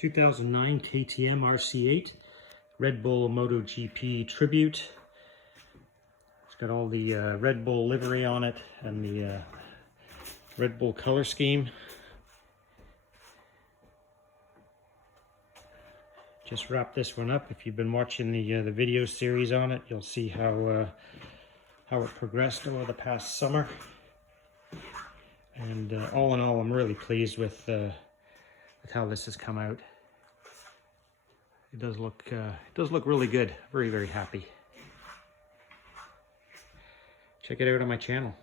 2009 KTM RC8 RedBull MotoGP Tribute. It's got all the Red Bull livery on it and the Red Bull color scheme. Just wrap this one up. If you've been watching the video series on it, you'll see how it progressed over the past summer. And all in all, I'm really pleased with how this has come out. It does look really good. Very, very happy. Check it out on my channel.